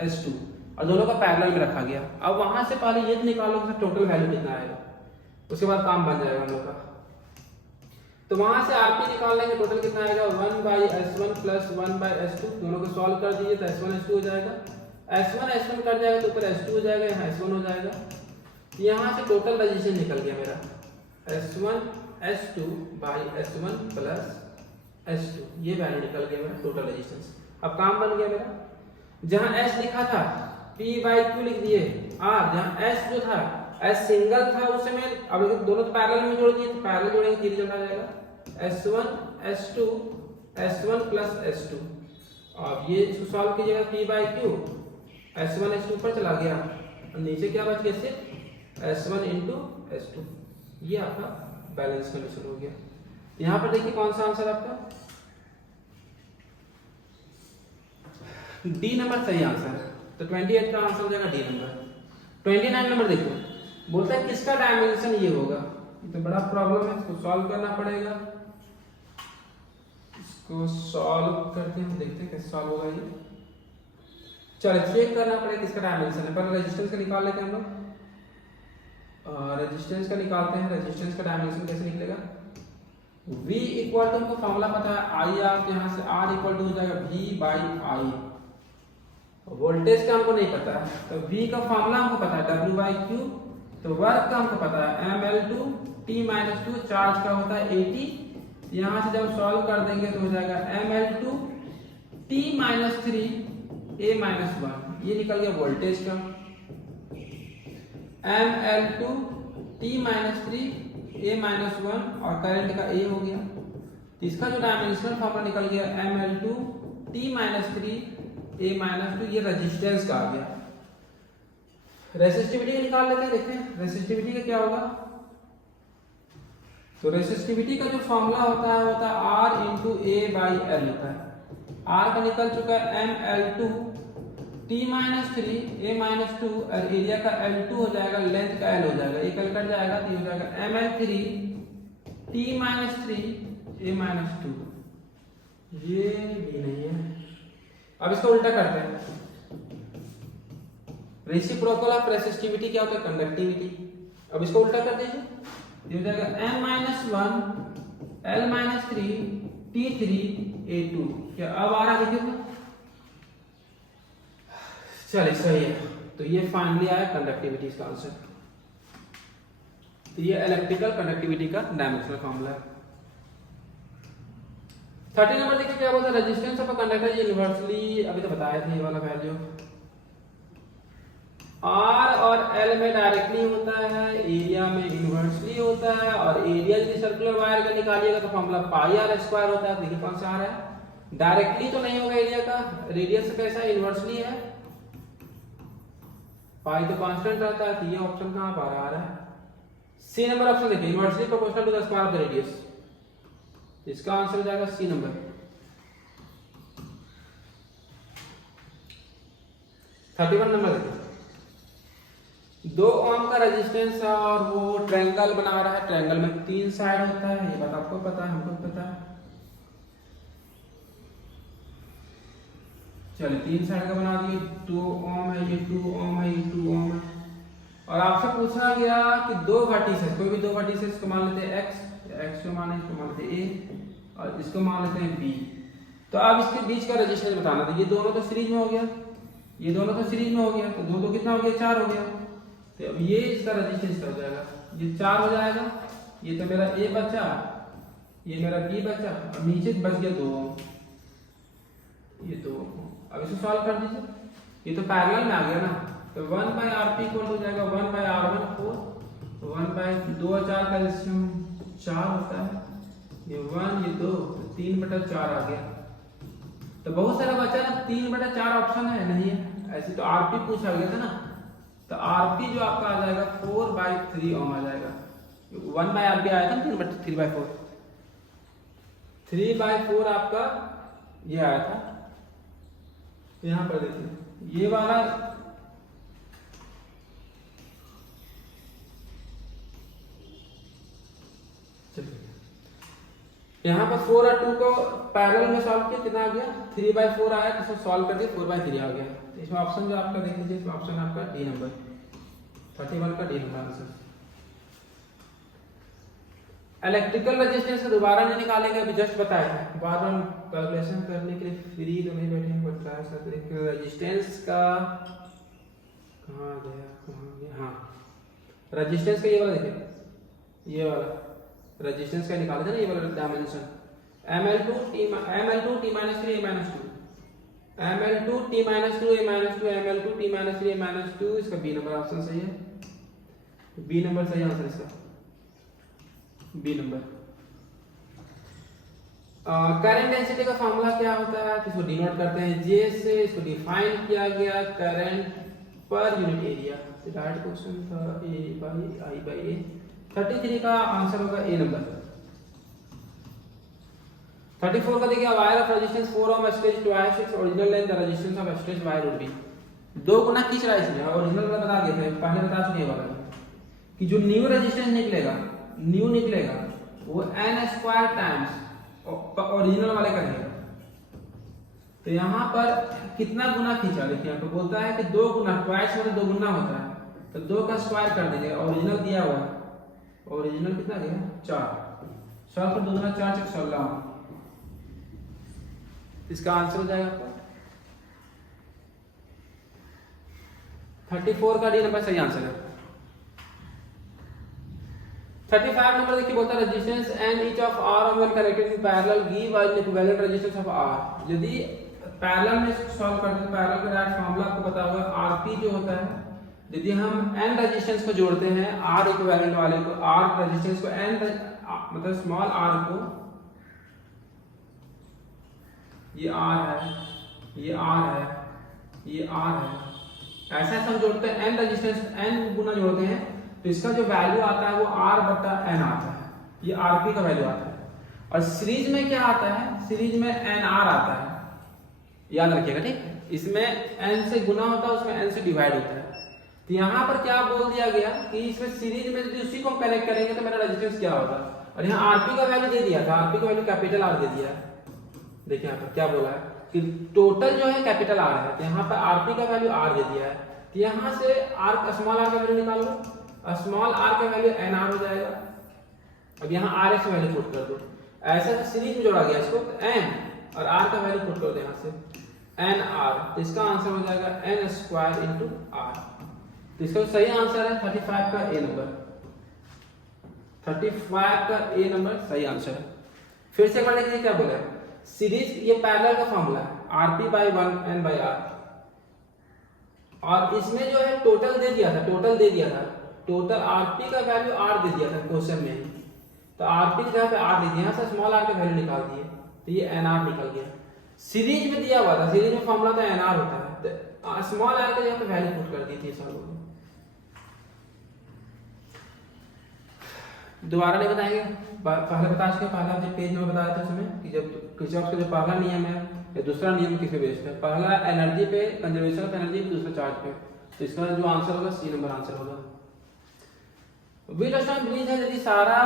S2 और दोनों का पैरेलल में रखा गया। अब वहां से पहले ये निकालो कि टोटल वैल्यू कितना आएगा, उसके बाद काम बन जाएगा हम लोग का। तो वहां से RP निकाल लेंगे, टोटल कितना आएगा 1/S1 प्लस 1/S2, दोनों को सॉल्व कर दीजिए तो S1 S2 हो जाएगा, S1 S1 कर जाएगा तो ऊपर S2 हो जाएगा, यहाँ S1 हो जाएगा। यहाँ से टोटल रेजिस्टेंस निकल गया मेरा S1 S2 by S1 plus S2, ये वैल्यू निकल गया मेरा टोटल रेजिस्टेंस। अब काम बन गया मेरा, जहां S लिखा था P बाई Q लिख दिए R, जहां S जो था S सिंगल था उस समय, अब दोनों तो पैरेलल में जोड़ दिए, तो पैरेलल जोड़ेंगे 3 रिजल्ट आ जाएगा S1 S2 S1 plus S2। अब ये इसको सॉल्व कीजिएगा P by Q, S1 S2 ऊपर चला गया और नीचे क्या बच गया सिर्फ S1 इंटू S2, ये आपका बैलेंस कंडीशन हो गया। यहाँ पर देखिए कौन सा आंसर आपका डी नंबर सही आंसर है। तो 28 का आंसर हो जाएगा डी नंबर। 29 नंबर देखो, बोलता है किसका डायमेंशन ये होगा। तो बड़ा प्रॉब्लम है, इसको सॉल्व करना पड़ेगा। इसको सॉल्व करते हैं, देखते हैं कैसे सॉल्व होगा ये। चलो चेक करना पड़ेगा किसका डायमेंशन है। पहले रेजिस्टेंस का निकाल लेते हैं हम लोग। रेजिस्टेंस का निकालते हैं। रेजिस्टेंस का डायमेंशन कैसे निकलेगा, V इक्वल टू, हमको फॉर्मूला पता है I, आप यहाँ से R इक्वल टू हो जाएगा V बाई I। वोल्टेज का हमको नहीं पता है, तो V का फॉर्मूला हमको पता है W बाई Q। तो वर्क का हमको पता है mL2 T माइनस 2, चार्ज का होता है 80। यहाँ से जब सॉल्व कर देंगे तो हो जाएगा mL2 T minus 3 A minus 1, ये निकल गया वोल्टेज का। mL2 T minus 3 A minus 1 और करंट का A हो गया। तो इसका जो डायमेंशनल फॉर्मूला निकल गया mL2 T minus 3 A minus 2, ये रेजिस्टेंस का आ गया। रेसिस्टिविटी निकाल लेते हैं, देखते हैं रेसिस्टिविटी का क्या होगा। तो रेसिस्टिविटी का जो फॉर्मूला होता है R into A by L होता है। R का निकल चुका है mL2 T minus 3 A minus 2 और एरिया का L2 हो जाएगा, लेंथ का L हो जाएगा, एक L कट जाएगा तो हो जाएगा mL3 T minus 3 A minus 2। ये भी नहीं है। अब इसको उल्टा करते हैं। रेसिप्रोकल ऑफ रेसिस्टिविटी क्या होता है, कंडक्टिविटी। अब इसको उल्टा कर दीजिए, ये हो जाएगा m minus 1 L minus 3 T3 A2। क्या अब आ रहा देखिए, चलिए सही है। तो ये फाइनली आया कंडक्टिविटी इसका आंसर। तो ये इलेक्ट्रिकल कंडक्टिविटी का डायमेंशनल फॉर्मूला है। 30 नंबर देखिए क्या बोलता है, resistance of a conductor universally, अभी तो बताया था ये वाला वैल्यू। R और L में डायरेक्टली होता है, एरिया में इनवर्सली होता है। और एरिया यदि सर्कुलर वायर का निकालिएगा तो फॉर्मूला पाई आर स्क्वायर होता है। देखिए कौन सा आ रहा है, डायरेक्टली तो नहीं होगा एरिया का, रेडियस कैसा इनवर्सली है, पाई तो कांस्टेंट रहता है। तो ये ऑप्शन कहां पर आ रहा है, सी नंबर ऑप्शन देखिए, inversely proportional to the square of the radius. इसका आंसर हो जाएगा सी नंबर। 31 नंबर देखिए, 2 ओम का रेजिस्टेंस है और वो ट्रायंगल बना रहा है। ट्रायंगल में 3 साइड होता है, ये बात आपको पता है, हमको पता है। चलिए 3 साइड का बना दिए, 2 ओम है, ये 2 ओम है, ये 2 ओम है। और आपसे पूछा गया कि 2 वर्टिसेस, कोई भी 2 वर्टिसेस को मान लेते हैं x, x को मान लेते हैं a और इसको मान लेते हैं b। तो अब इसके बीच का रेजिस्टेंस बताना था। ये दोनों तो सीरीज में हो गया, ये दोनों तो सीरीज में हो गया, तो 2 कितना हो गया, 4 हो गया। तो अब ये इसका रेजिस्टेंस हो जाएगा, ये 4 हो जाएगा। ये तो मेरा a बचा, ये मेरा b बचा और नीचे बच गया 2 ओम, ये 2 ओम। अब इसे सॉल्व कर दीजिए, ये तो पैरेलल में आ गया ना। तो 1 बाई RP इक्वल हो जाएगा 1 बाई R1 4, तो 1 बाई 2 और 4 का रेजिस्टेंस 4 होता है। ये 1 ये 2, तो 3/4 आ गया। तो बहुत सारा बचा ना, 3/4 ऑप्शन है नहीं है, ऐसे तो RP पूछा गया था ना। तो RP जो आपका आ जाएगा 4/3 ओम आ जाएगा। 1 बाई RP आया था 3/4, 3/4 आपका ये आया था। यहां पर देखिए ये वाला यहाँ पर 4 और 2 को पैरेलल में सॉल्व किया, कितना आ गया 3/4 आया। तो सॉल्व कर दिया 4/3 आ गया। तो इसमें ऑप्शन जो आपका देख लीजिए, इसमें ऑप्शन आपका डी नंबर 31 का D number answer. Electrical resistance दोबारा नहीं निकालेंगे, अभी जस्ट बताया है, बार बार कैलकुलेशन करने के लिए फ्री तो नहीं बैठे हैं, बट ट्राई करते हैं। रेजिस्टेंस का कहाँ गया, हाँ रेजिस्टेंस का ये वाला देखिए, ये वाला रेजिस्टेंस का निकाले थे ना, ये वाला dimension mL2 T minus 3 A minus 2, mL2 T minus 2 A minus 2, mL2 T minus 3 A minus 2। इसका बी नंबर ऑप्शन सही है, बी नंबर सही आंसर इसका, बी नंबर। करंट डेंसिटी का फॉर्मूला क्या होता है, तो इसको डिनोट करते हैं जे से। इसको डिफाइन किया गया करंट पर यूनिट एरिया। तो डायरेक्ट क्वेश्चन था A by I by A। 33 का आंसर होगा ए नंबर। 34 का देखिए wire of resistance 4 ohm stretch twice its original length the resistance of stretch wire would be. 2 गुना खींच रहा है इसमें, ओरिजिनल वाला बता दिए थे, पहले बता चुके वाला कि जो न्यू रेजिस्टेंस निकलेगा, न्यू निकलेगा वो n स्क्वायर टाइम्स ओरिजिनल वाले का रहेगा। तो यहाँ पर कितना गुना खींचा, देखिए यहाँ पे बोलता है कि 2 गुना, ट्वाइस मतलब 2 गुना होता है, तो 2 का स्क्वायर कर देंगे, ओरिजिनल दिया हुआ है, ओरिजिनल कितना गया 4, 4 पर 2 गुना 4 चक 16, इसका आंसर हो जाएगा आपका 34 का डी नंबर सही आंसर है। 35 नंबर देखिए बोलता है resistance and each of R ohm when connected in parallel give an equivalent resistance of R. यदि पैरेलल में सॉल्व करते हैं, पैरेलल का राइट फार्मूला आपको पता होगा, आरपी जो होता है, यदि हम एन रेजिस्टेंस को जोड़ते हैं आर इक्विवेलेंट वाले को, आर रेजिस्टेंस को एन मतलब स्मॉल आर को, ये आर है, ये आर है, ये आर है, ऐसा हम जोड़ते हैं एन रेजिस्टेंस एन गुना जोड़ते हैं, तो इसका जो वैल्यू आता है वो आर बटा एन आता है, ये आरपी का वैल्यू आता है। और सीरीज में क्या आता है, सीरीज में एन आर आता है, याद रखिएगा ठीक। इसमें एन से गुना होता है, उसमें एन से डिवाइड होता है। तो यहाँ पर क्या बोल दिया गया कि इसमें सीरीज में यदि उसी को हम कनेक्ट करेंगे तो मेरा रेजिस्टेंस क्या होगा, और यहाँ आरपी का वैल्यू दे दिया था, आरपी का वैल्यू कैपिटल आर दे दिया है। देखिए यहाँ पर क्या बोला है कि टोटल जो है कैपिटल आर है, तो यहाँ पर आरपी का वैल्यू आर दे दिया है, तो यहाँ से आर स्मॉल आर का वैल्यू निकाल लो, स्मॉल आर का वैल्यू एन आर हो जाएगा। अब यहाँ आर एक्स वैल्यू पुट कर दो, ऐसा सीरीज में जोड़ा गया इसको, तो एन और आर का वैल्यू पुट कर दो यहाँ से एन आर, तो इसका आंसर हो जाएगा एन स्क्वायर इंटू आर। तो इसका सही आंसर है 35 का ए नंबर, 35 का ए नंबर सही आंसर है। फिर से एक बार देखिए क्या बोला है, सीरीज ये पैरेलल का फॉर्मूला है RP by 1 N by R, और इसमें जो है टोटल दे दिया था, टोटल दे दिया था, टोटल आरपी का वैल्यू आर दे दिया था क्वेश्चन में, तो आरपी की जगह पे आर दे दिया, यहाँ से स्मॉल आर का वैल्यू निकाल दिए, तो ये एन आर निकल गया। सीरीज में दिया हुआ था, सीरीज में फॉर्मूला था एन आर होता है, तो स्मॉल आर की जगह पे वैल्यू पुट कर दी थी सब लोग। दोबारा नहीं बताएंगे, पहले बता चुके, पहला जो पेज में बताया था उसमें कि जब किरचॉफ का जो पहला नियम है या दूसरा नियम किस पे बेस्ड है, पहला एनर्जी पे, कंजर्वेशन ऑफ एनर्जी, दूसरा चार्ज पे, तो इसका जो आंसर होगा सी नंबर आंसर होगा। व्हीटस्टोन ब्रिज है, यदि सारा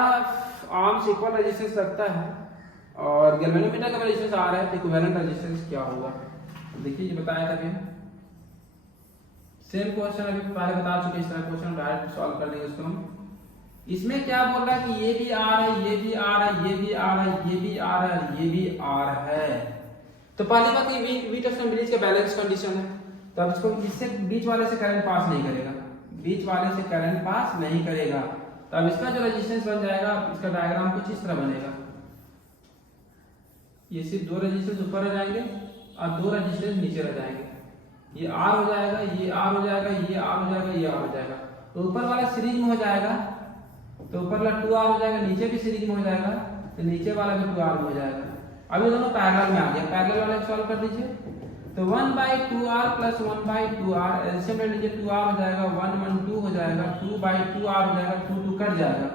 आर्म्स इक्वल रेजिस्टेंस रखता है और गैल्वेनोमीटर का रेजिस्टेंस आ रहा है, तो इक्विवेलेंट रेजिस्टेंस क्या होगा, देखिए ये बताया था फिर सेम क्वेश्चन अभी पहले बता चुके, इस तरह क्वेश्चन डायरेक्ट सॉल्व कर लेंगे इसको हम। इसमें क्या बोल रहा है कि ये भी आर है, ये भी आर है, ये भी आर है, ये भी आर है, ये भी आर है, तो पहली बात ये व्हीटस्टोन ब्रिज का बैलेंस कंडीशन है, तो अब इसको इससे बीच वाले से करंट पास नहीं करेगा, बीच वाले से करंट पास नहीं करेगा, तो अब इसका जो रेजिस्टेंस बन जाएगा, इसका डायग्राम कुछ इस तरह बनेगा, ये सिर्फ 2 रेजिस्टेंस ऊपर रह जाएंगे और 2 रेजिस्टेंस नीचे रह जाएंगे, ये आर हो जाएगा, ये आर हो जाएगा, ये आर हो जाएगा, ये आर हो जाएगा, तो ऊपर वाला सीरीज में हो जाएगा, तो ऊपर वाला 2r हो जाएगा, नीचे भी सीरीज में हो जाएगा, तो नीचे वाला भी 2r में हो जाएगा। अभी दोनों पैरेलल में आ गया, पैरेलल वाले सॉल्व कर दीजिए, तो 1/2r प्लस 1/2r, एलसीएम ले लीजिए, 2r हो जाएगा, 1 1 2 हो जाएगा, 2/2r हो जाएगा, 2 2 कट जाएगा,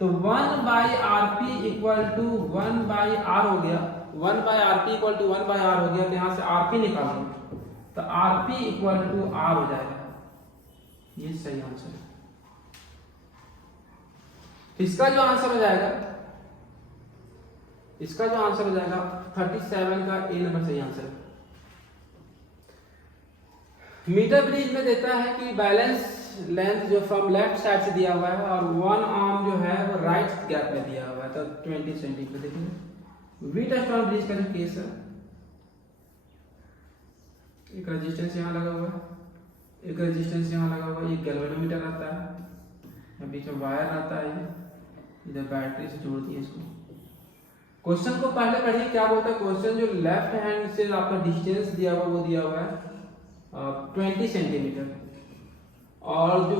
तो 1/rp इक्वल टू 1/r हो गया, 1/rp इक्वल टू 1/r हो गया, तो यहाँ से rp निकालो, तो rp इक्वल टू r हो जाएगा, ये सही आंसर है। इसका जो आंसर हो जाएगा, इसका जो आंसर हो जाएगा 37 का ए नंबर सही आंसर है। मीटर ब्रिज में देता है कि बैलेंस लेंथ जो फ्रॉम लेफ्ट साइड से दिया हुआ है और 1 आर्म जो है वो राइट गैप में दिया हुआ है, तो 20 सेंटीमीटर। देखिए व्हीटस्टोन ब्रिज का जो केस है, एक रेजिस्टेंस यहाँ लगा हुआ है, एक रेजिस्टेंस यहाँ लगा हुआ है, एक गैल्वेनोमीटर आता है, बीच में वायर आता है, इधर बैटरी से जोड़ती है इसको। क्वेश्चन को पहले पढ़िए क्या बोलता है क्वेश्चन, जो लेफ्ट हैंड से आपका डिस्टेंस दिया हुआ वो दिया हुआ है 20 सेंटीमीटर, और जो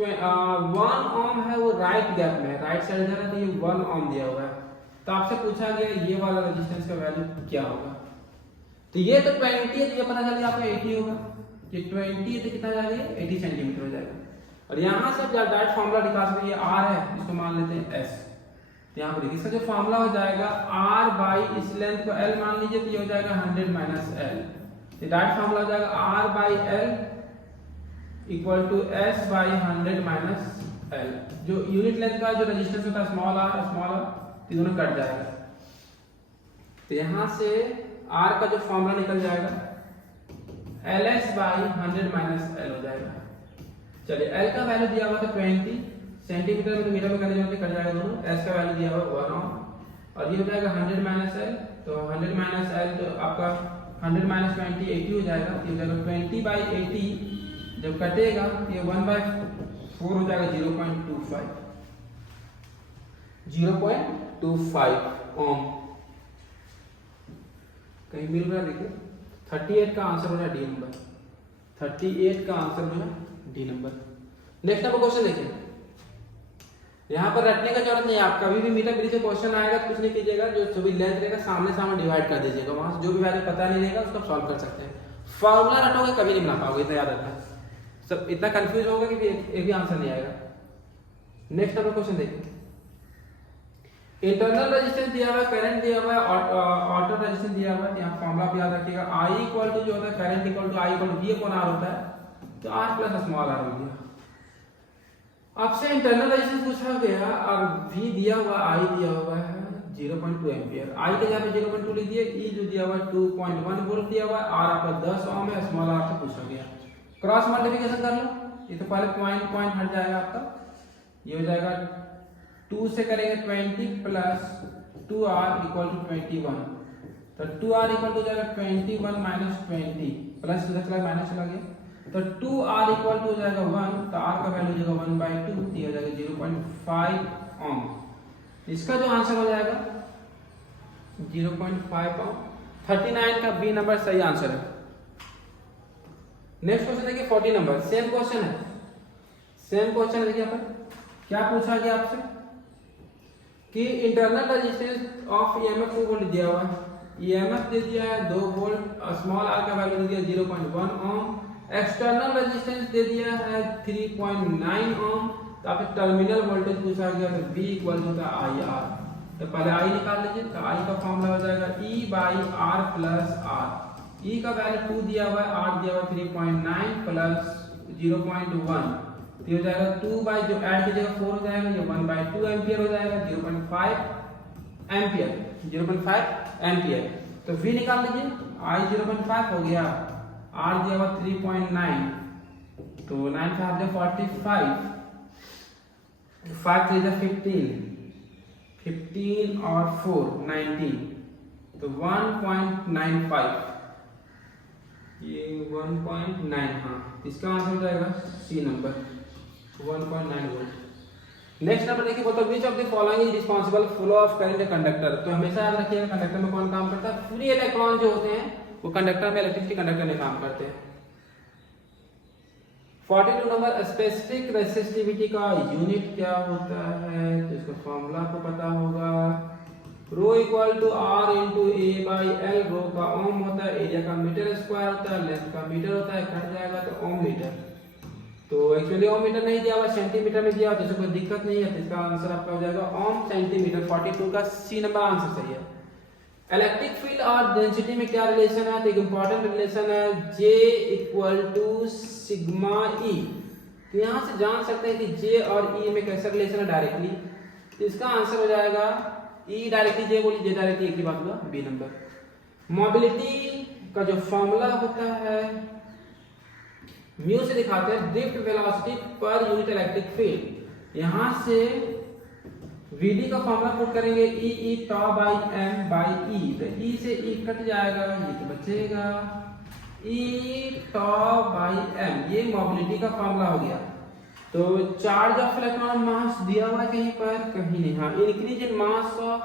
1 ओम है वो राइट गैप में है, राइट साइड जा रहा है, तो ये 1 ओम दिया हुआ है, तो आपसे पूछा गया ये वाला रेजिस्टेंस का वैल्यू क्या होगा, तो ये तो 20 है, तो ये पता चल गया आपका 80 होगा, ये 20 है तो कितना जाएगा 80 सेंटीमीटर हो जाएगा, और यहाँ से आप डायरेक्ट फॉर्मूला निकाल सकते हैं, ये r है, इसको मान लेते हैं s, तो यहाँ पर देखिए इसका जो फॉर्मूला हो जाएगा r बाई इस लेंथ को l मान लीजिए, तो ये हो जाएगा 100 माइनस l। तो डायरेक्ट फॉर्मूला हो जाएगा r by l equal to s by 100 minus l। जो यूनिट लेंथ का जो रेजिस्टेंस होता है स्मॉल r, तो दोनों कट जाएगा। तो यहाँ से r का जो फॉर्मूला निकल जाएगा ls बाई 100 माइनस l हो जाएगा। चलिए l का वैल्यू दिया हुआ था 20 सेंटीमीटर में, तो मीटर में करने जाते कट जाएगा दोनों। s का वैल्यू दिया हुआ 1 ओम और ये हो जाएगा 100 माइनस l। तो 100 माइनस l तो आपका 100 माइनस 20 80 हो जाएगा। ये हो जाएगा 20 बाई 80, जब कटेगा तो ये 1 बाई 4 हो जाएगा 0.25 ओम। कहीं मिल रहा है देखिए। 38 का आंसर हो रहा है डी नंबर। 38 का आंसर जो है D number. Next number question देखिए। यहाँ पर रटने का जरूरत नहीं है, आप कभी भी मीटर ब्रिज से क्वेश्चन आएगा तो कुछ नहीं कीजिएगा, जो भी लेंथ रहेगा सामने डिवाइड कर दीजिएगा, वहां से जो भी वैल्यू पता नहीं रहेगा उसको सॉल्व कर सकते हैं। फॉर्मूला रटोगे कभी नहीं बना पाओगे, इतना याद रखना। सब इतना कंफ्यूज होगा कि एक भी आंसर नहीं आएगा। नेक्स्ट नंबर क्वेश्चन देखिए। इंटरनल रेजिस्टेंस दिया हुआ है, करंट दिया हुआ है, आउटर रेजिस्टेंस दिया हुआ है। यहाँ फॉर्मूला भी याद रखिएगा, I इक्वल टू जो होता है current equal to I equal to V upon R होता है, तो R प्लस स्मॉल r हो गया। आपसे इंटरनल रेजिस्टेंस पूछा गया और V दिया हुआ, I दिया हुआ है 0.2 एम्पियर। I के जगह पे 0.2 लिख दिए, E जो दिया हुआ है 2.1 वोल्ट दिया हुआ है, R आपका 10 ओम है, स्मॉल r से पूछा गया। क्रॉस मल्टीप्लिकेशन कर लो, ये तो पहले पॉइंट हट जाएगा आपका। ये हो जाएगा 2 से करेंगे 20 प्लस 2r इक्वल टू 21, तो 2r इक्वल टू जाएगा 21 माइनस 20, प्लस चला माइनस चला गया, तो 2r इक्वल टू हो जाएगा 1, तो r का वैल्यू हो जाएगा 1/2, ये हो जाएगा 0.5 ओम। इसका जो आंसर हो जाएगा 0.5 ओम। 39 का बी नंबर सही आंसर है। नेक्स्ट क्वेश्चन देखिए 40 नंबर, सेम क्वेश्चन है, देखिए यहाँ पर क्या पूछा गया आपसे कि internal resistance of EMF 2 volt दिया हुआ है, ईएमएफ दे दिया है 2 वोल्ट और स्मॉल r का वैल्यू दे दिया 0.1 ओम, एक्सटर्नल रेजिस्टेंस दे दिया है 3.9 ओम। तो आपसे टर्मिनल वोल्टेज पूछा गया, तो V इक्वल होता है IR। तो पहले I निकाल लीजिए, तो I का फॉर्मूला हो जाएगा E by R plus R। E का वैल्यू 2 दिया हुआ है, R दिया हुआ 3.9 प्लस 0.1, तो हो जाएगा 2 बाई जो ऐड कीजिएगा 4 हो जाएगा, ये 1/2 एम्पियर हो जाएगा, 0.5 एम्पियर। तो V निकाल लीजिए, I 0.5 हो गया, R दिया हुआ 3.9, तो 9 से आप 45, 5 3 15 और 4 19, तो 1.95, ये 1.9, हाँ इसका आंसर हो जाएगा C number 1.9 volt. Next number देखिए, बोलता है which of the following is responsible flow of current in conductor. तो हमेशा याद रखिएगा कंडक्टर में कौन काम करता है, फ्री इलेक्ट्रॉन जो होते हैं वो कंडक्टर में, इलेक्ट्रिसिटी कंडक्टर में काम करते हैं। 42 नंबर, स्पेसिफिक रेसिस्टिविटी का यूनिट क्या होता है, तो इसका फॉर्मूला आपको पता होगा, rho equal to R into A by L. Rho का ओम होता है, एरिया का मीटर स्क्वायर होता है, लेंथ का मीटर होता है, कट जाएगा तो ओम मीटर। तो एक्चुअली ओम मीटर नहीं दिया हुआ, सेंटीमीटर में दिया हुआ, जैसे कोई दिक्कत नहीं है, तो इसका आंसर आपका हो जाएगा ओम सेंटीमीटर। 42 का सी नंबर आंसर सही है। इलेक्ट्रिक फील्ड और डेंसिटी में क्या रिलेशन है, तो एक इंपॉर्टेंट रिलेशन है, J equal to sigma E। तो यहाँ से जान सकते हैं कि J और E में कैसा रिलेशन है डायरेक्टली, तो इसका आंसर हो जाएगा E डायरेक्टली J बोली, J डायरेक्टली एक ही बात हुआ, बी नंबर। मोबिलिटी का जो फॉर्मूला होता है म्यू से दिखाते हैं, drift velocity per unit electric field. यहाँ से Vd का फॉर्मूला पुट करेंगे, E tau by m by E, तो E से E कट जाएगा, ये तो बचेगा E टॉ बाई m, ये मोबिलिटी का फॉर्मूला हो गया। तो चार्ज ऑफ इलेक्ट्रॉन मास दिया हुआ है कहीं पर, कहीं नहीं, हाँ increase in mass of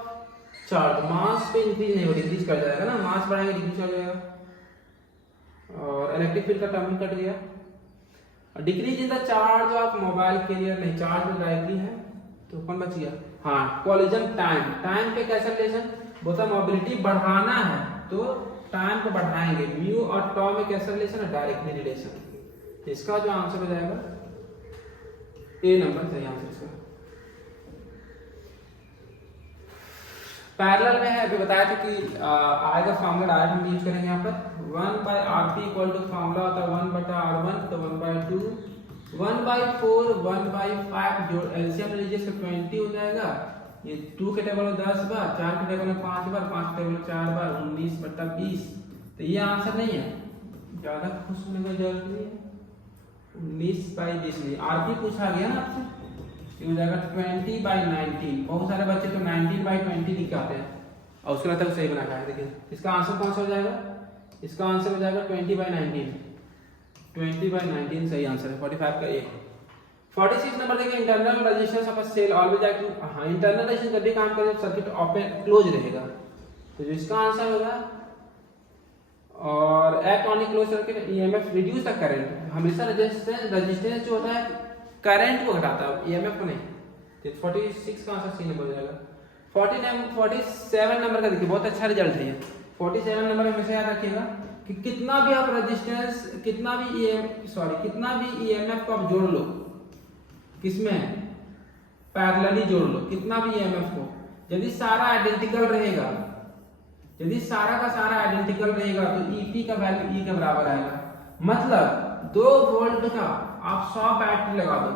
charge, mass पे इंक्रीज नहीं हो, डिक्रीज कर जाएगा ना, मास बढ़ाएंगे डिक्रीज कर जाएगा। और इलेक्ट्रिक फील्ड का टर्म कट गया। Decrease in the charge of mobile carrier, नहीं चार्ज डायरेक्टली है, तो कौन बच गया, हाँ कोलिजन टाइम। टाइम पे कैसा रिलेशन, बोलता मोबिलिटी बढ़ाना है तो टाइम को बढ़ाएंगे, म्यू और टॉ में कैसा रिलेशन है, डायरेक्टली रिलेशन। इसका जो आंसर हो जाएगा ए नंबर सही आंसर इसका। पैरेलल में है, अभी बताया था कि आएगा फॉर्मूला डायरेक्ट हम यूज करेंगे यहाँ पर 1/RP इक्वल टू फॉर्मूला होता है 1/R1 तो 1/2 1/4 1/5 जो एलसीएम लीजिए इसका 20 हो जाएगा। ये 2 के टेबल में 10 बार, 4 के टेबल में 5 बार, 5 के टेबल में 4 बार 19/20। तो ये आंसर नहीं है, ज्यादा खुश होने की जरूरत नहीं है। 19/20 नहीं, आरपी पूछा गया ना आपसे, ये हो जाएगा 20/19। बहुत सारे बच्चे तो 19/20 निकालते हैं और उसको लगता है सही बना है। देखिए इसका आंसर कौन सा हो जाएगा, इसका आंसर हो जाएगा 20/19। 20/19 सही आंसर है। 45 का ए। 46 नंबर देखिए internal resistance of a cell always act. हाँ, इंटरनल रेजिस्टेंस जब भी काम करें सर्किट ओपन क्लोज रहेगा, तो जो इसका आंसर होगा और act on close circuit EMF reduce the current. हमेशा रेजिस्टेंस जो होता है करंट को घटाता है, ईएमएफ को नहीं। तो 46 का आंसर सी नंबर हो जाएगा। 47 नंबर का देखिए बहुत अच्छा रिजल्ट है ये। 47 नंबर हमेशा याद रखिएगा कि कितना भी आप रेजिस्टेंस, कितना भी ईएमएफ को आप जोड़ लो, किसमें पैरेलली जोड़ लो, कितना भी ईएमएफ को, यदि सारा आइडेंटिकल रहेगा, यदि सारा का सारा आइडेंटिकल रहेगा तो ईपी का वैल्यू ई के बराबर आएगा। मतलब 2 वोल्ट का आप 100 बैटरी लगा दो,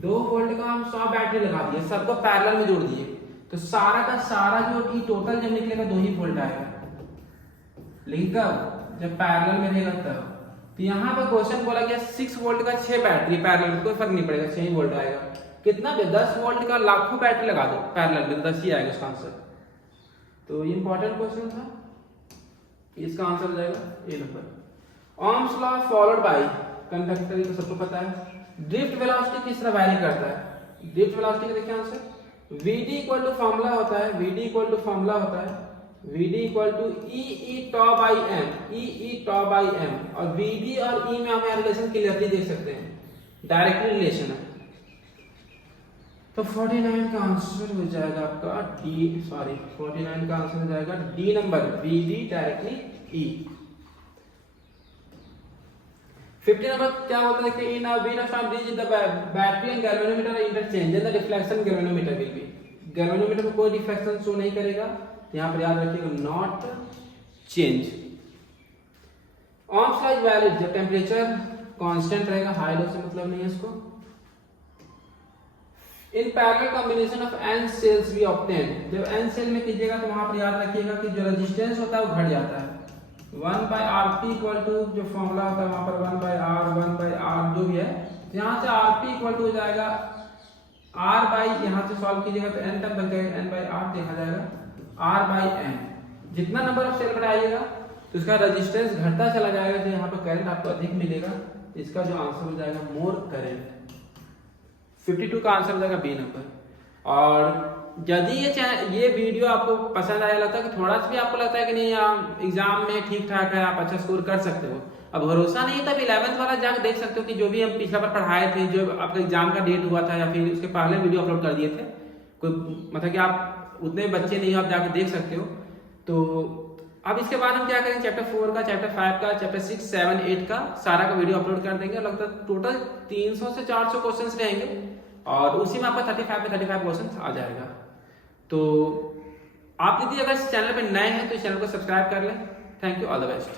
2 वोल्ट का हम 100 बैटरी लगा दिए, सबको पैरेलल में जोड़ दिए, तो सारा का सारा जो ई टोटल जब निकलेगा 2 ही वोल्ट आएगा। लेकिन कब, जब पैरेलल में रहेगा तब। तो यहाँ पे क्वेश्चन बोला गया 6 वोल्ट का 6 बैटरी पैरेलल में, कोई फर्क नहीं पड़ेगा, 6 ही वोल्ट आएगा। कितना भी 10 वोल्ट का लाखों बैटरी लगा दो पैरेलल में, 10 ही आएगा इसका आंसर। तो ये इंपॉर्टेंट क्वेश्चन था, इसका आंसर हो जाएगा A number. Ohm's law followed by conductor, तो सबको पता है। ड्रिफ्ट वेलोसिटी किस तरह वैरी करता है, ड्रिफ्ट वेलोसिटी का देखिए answer vd equal to formula होता है, vd इक्वल टू फॉर्मूला होता है vd equal to e tau by m, e tau by m। और vd और e में आप यहाँ रिलेशन क्लियरली देख सकते हैं, डायरेक्टली रिलेशन है। तो 49 का आंसर हो जाएगा आपका डी, 49 का आंसर हो जाएगा D number, vd directly e। 50 number क्या होता है कि in a beat of sound the battery and galvanometer interchange the deflection galvanometer will be. Galvanometer में कोई डिफ्लेक्शन शो नहीं करेगा, यहाँ पर याद रखिएगा not change. Ohm's law is valid जब टेम्परेचर कांस्टेंट रहेगा, हाई लो से मतलब नहीं है इसको। In parallel combination of n cells we obtain, जब n सेल में कीजिएगा तो वहां पर याद रखिएगा कि जो रेजिस्टेंस होता है वो घट जाता है। 1/RP इक्वल टू जो फॉर्मूला होता है वहां पर 1/R जो भी है, यहाँ से RP इक्वल टू हो जाएगा R बाई, यहाँ से सॉल्व कीजिएगा तो n तक बच जाएगा, n/R देखा जाएगा R/n। जितना नंबर ऑफ सेल बढ़ाइएगा तो इसका रेजिस्टेंस घटता चला जाएगा, तो यहाँ पर करंट आपको अधिक मिलेगा। इसका जो आंसर हो जाएगा मोर करंट। 52 का आंसर हो जाएगा बी नंबर। और यदि ये वीडियो आपको पसंद आया, लगता है कि थोड़ा सा भी आपको लगता है कि नहीं एग्जाम में ठीक ठाक है, आप अच्छा स्कोर कर सकते हो, अब भरोसा नहीं तब 11th वाला जाकर देख सकते हो कि जो भी हम पिछला बार पढ़ाए थे, जो आपका एग्जाम का डेट हुआ था या फिर उसके पहले वीडियो अपलोड कर दिए थे, कोई मतलब कि आप उतने बच्चे नहीं हो, आप जाकर देख सकते हो। तो अब इसके बाद हम क्या करेंगे, चैप्टर 4 का, चैप्टर 5 का, चैप्टर 6, 7, 8 का सारा का वीडियो अपलोड कर देंगे। लगता है टोटल 300 से 400 क्वेश्चंस रहेंगे और उसी में आपका 35 क्वेश्चंस आ जाएगा। तो आप यदि अगर इस चैनल पे नए हैं तो इस चैनल को सब्सक्राइब कर लें। Thank you, all the best.